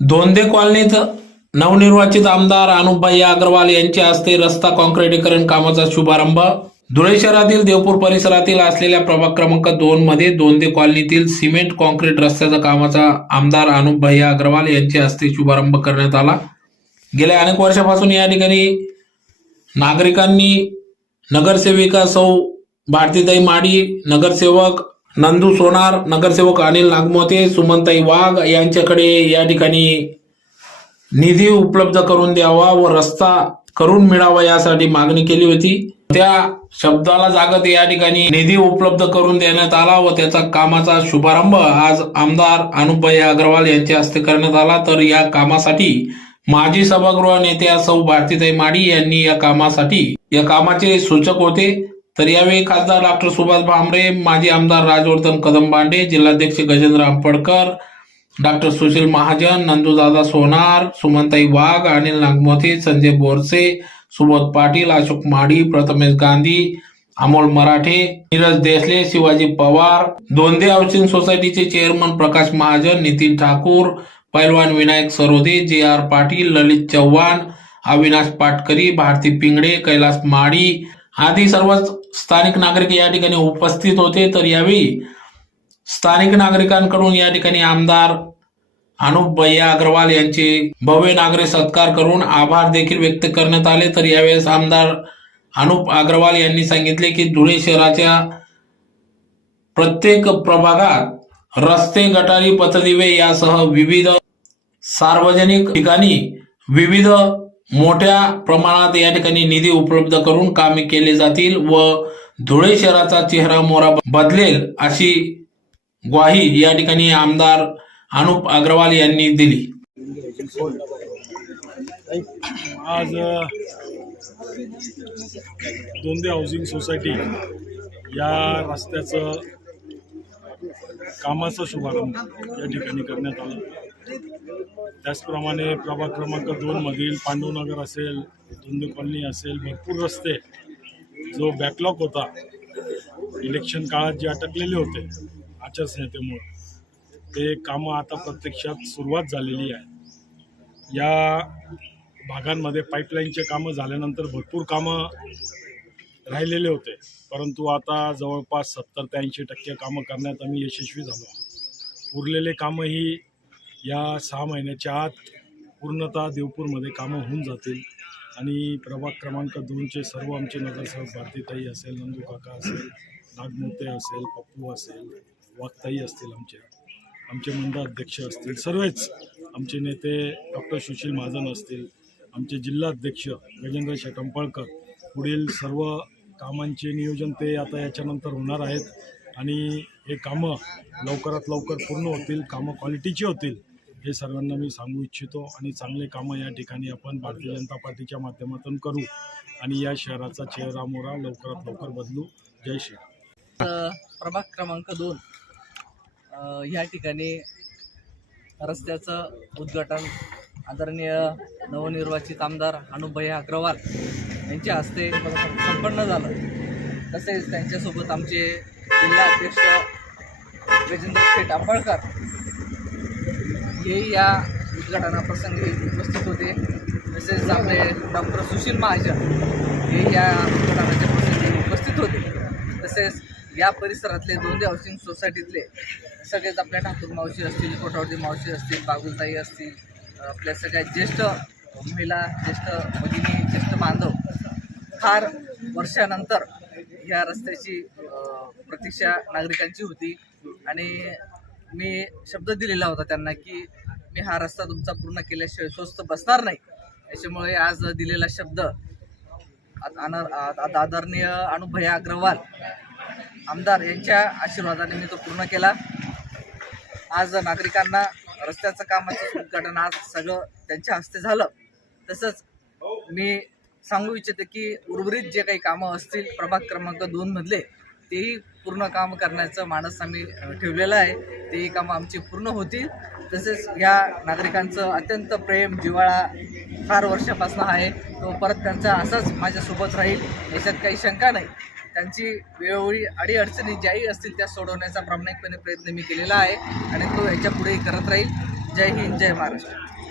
धोंदे कॉलनीत नवनिर्वाचित आमदार अनुपभाई अग्रवाल यांच्या हस्ते रस्ता कॉन्क्रिटीकरण कामाचा शुभारंभ. धुळे शहरातील देवपूर परिसरातील असलेल्या प्रभाग क्रमांक दोन मध्ये दोंदे कॉलनीतील सिमेंट कॉन्क्रीट रस्त्याचा कामाचा आमदार अनुपभाई अग्रवाल यांच्या हस्ते शुभारंभ करण्यात आला. गेल्या अनेक वर्षापासून या ठिकाणी नागरिकांनी नगरसेविका सौ भारतीताई माडी नगरसेवक नंदू सोनार नगरसेवक अनिल नागमोते सुमनताई वाघ यांच्याकडे या ठिकाणी निधी उपलब्ध करून द्यावा व रस्ता करून मिळावा यासाठी मागणी केली होती. त्या शब्दाला जागत या ठिकाणी निधी उपलब्ध करून देण्यात आला व त्याचा कामाचा शुभारंभ आज आमदार अनुपय अग्रवाल यांच्या हस्ते करण्यात आला. तर या कामासाठी माजी सभागृह नेत्या सौ भारतीताई माडी यांनी या कामासाठी या कामाचे सूचक होते. तर यावेळी खासदार डॉक्टर सुभाष भामरे माजी आमदार राजवर्धन कदमबांडे जिल्हाध्यक्ष गजेंद्र आंबडकर डॉक्टर सुशील महाजन नंदूदादा सोनार सुमनताई वाघ अनिल नागमोथे संजय बोरसे सुबोध पाटील अशोक माडी प्रथमेश गांधी अमोल मराठे नीरज देसले शिवाजी पवार दोंदे हाऊसिंग सोसायटीचे चेअरमन प्रकाश महाजन नितीन ठाकूर पैलवान विनायक सरोदे जे आर पाटील ललित चव्हाण अविनाश पाटकरी भारती पिंगडे कैलास माडी आदी सर्वच स्थानिक नागरिक या ठिकाणी उपस्थित होते तर यावेळी स्थानिक नागरिकांकडून या ठिकाणी आमदार अनुप भैया अग्रवाल यांचे भव्य नागरिक सत्कार करून आभार देखील व्यक्त करण्यात आले. तर यावेळेस आमदार अनुप अग्रवाल यांनी सांगितले की धुळे शहराच्या प्रत्येक प्रभागात रस्ते गटारी पथदिवे यासह विविध सार्वजनिक ठिकाणी विविध मोठ्या प्रमाणात या ठिकाणी निधी उपलब्ध करून कामे केले जातील व धुळे शहराचा चेहरा मोहरा बदलेल अशी ग्वाही या ठिकाणी आमदार अनुप अग्रवाल यांनी दिली. आज अ, दोंदे हाऊसिंग सोसायटी या रस्त्याचं कामाचा शुभारंभ या ठिकाणी करण्यात आला. त्याचप्रमाणे प्रभाग क्रमांक दोनमधील पांडवनगर असेल धुंदू कॉलनी असेल भरपूर रस्ते जो बॅकलॉग होता इलेक्शन काळात जे अटकलेले होते आचारसंहितेमुळे ते कामं आता प्रत्यक्षात सुरुवात झालेली आहे. या भागांमध्ये पाईपलाईनचे कामं झाल्यानंतर भरपूर कामं राहिलेले होते परंतु आता जवळपास सत्तर ते ऐंशी टक्के कामं करण्यात आम्ही यशस्वी झालो उरलेले कामंही या सहा महिन्याच्या आत पूर्णतः देवपूरमध्ये कामं होऊन जातील. आणि प्रभाग क्रमांक दोनचे सर्व आमचे नगरसेवक भारतीताई असेल नंदू काका असेल नागमोते असेल पप्पू असेल वाघताई असतील आमचे आमचे मंडळ अध्यक्ष असतील. सर्वच आमचे नेते डॉक्टर सुशील महाजन असतील. आमचे जिल्हाध्यक्ष गजेंद्र शेटंपाळकर पुढील सर्व कामांचे नियोजन ते आता याच्यानंतर होणार आहेत. आणि हे कामं लवकरात लवकर पूर्ण होतील. कामं क्वालिटीची होतील. हे सर्वांना मी सांगू इच्छितो आणि चांगले कामं या ठिकाणी आपण भारतीय जनता पार्टीच्या माध्यमातून करू आणि या शहराचा चेहरा मोहरा लवकरात लवकर बदलू. जय श्री प्रभाग क्रमांक दोन. ह्या या ठिकाणी रस्त्याचं उद्घाटन आदरणीय नवनिर्वाचित आमदार अनुभय अग्रवाल यांच्या हस्ते संपन्न झालं. तसेच त्यांच्यासोबत आमचे जिल्हाध्यक्ष गजेंद्र शेठ आंबळकर हे या उद्घाटनाप्रसंगी उपस्थित होते. तसेच आपले डॉक्टर सुशील महाजन हे या उद्घाटनाच्या प्रसंगी उपस्थित होते. तसेच या परिसरातले दोन्ही हाऊसिंग सोसायटीतले सगळेच आपल्या ठाकूर मावशी असतील कोठावटी मावशी असतील बागुलताई असतील आपल्या सगळ्या ज्येष्ठ महिला ज्येष्ठ भगिनी ज्येष्ठ बांधव फार वर्षानंतर या रस्त्याची प्रतीक्षा नागरिकांची होती. आणि मी शब्द दिलेला होता त्यांना की मी हा रस्ता तुमचा पूर्ण केल्याशिवाय स्वस्त बसणार नाही. त्याच्यामुळे आज दिलेला शब्द आदरणीय अनुभय अग्रवाल आमदार यांच्या आशीर्वादाने मी तो पूर्ण केला. आज नागरिकांना रस्त्याचं कामाचं उद्घाटन आज सगळं त्यांच्या हस्ते झालं. तसंच मी सांगू इच्छिते की उर्वरित जे काही कामं असतील प्रभाग क्रमांक दोनमधले तेही पूर्ण काम करण्याचं मानस आम्ही ठेवलेलं आहे. तेही कामं आमची पूर्ण होतील. तसेच या नागरिकांचं अत्यंत प्रेम जिव्हाळा फार वर्षापासून आहे. तो परत त्यांचा असाच माझ्यासोबत राहील. याच्यात काही शंका नाही. त्यांची वेळोवेळी अडीअडचणी ज्याही असतील त्या सोडवण्याचा प्रामाणिकपणे प्रयत्न मी केलेला आहे. आणि तो याच्या पुढेही करत राहील. जय हिंद जय महाराष्ट्र.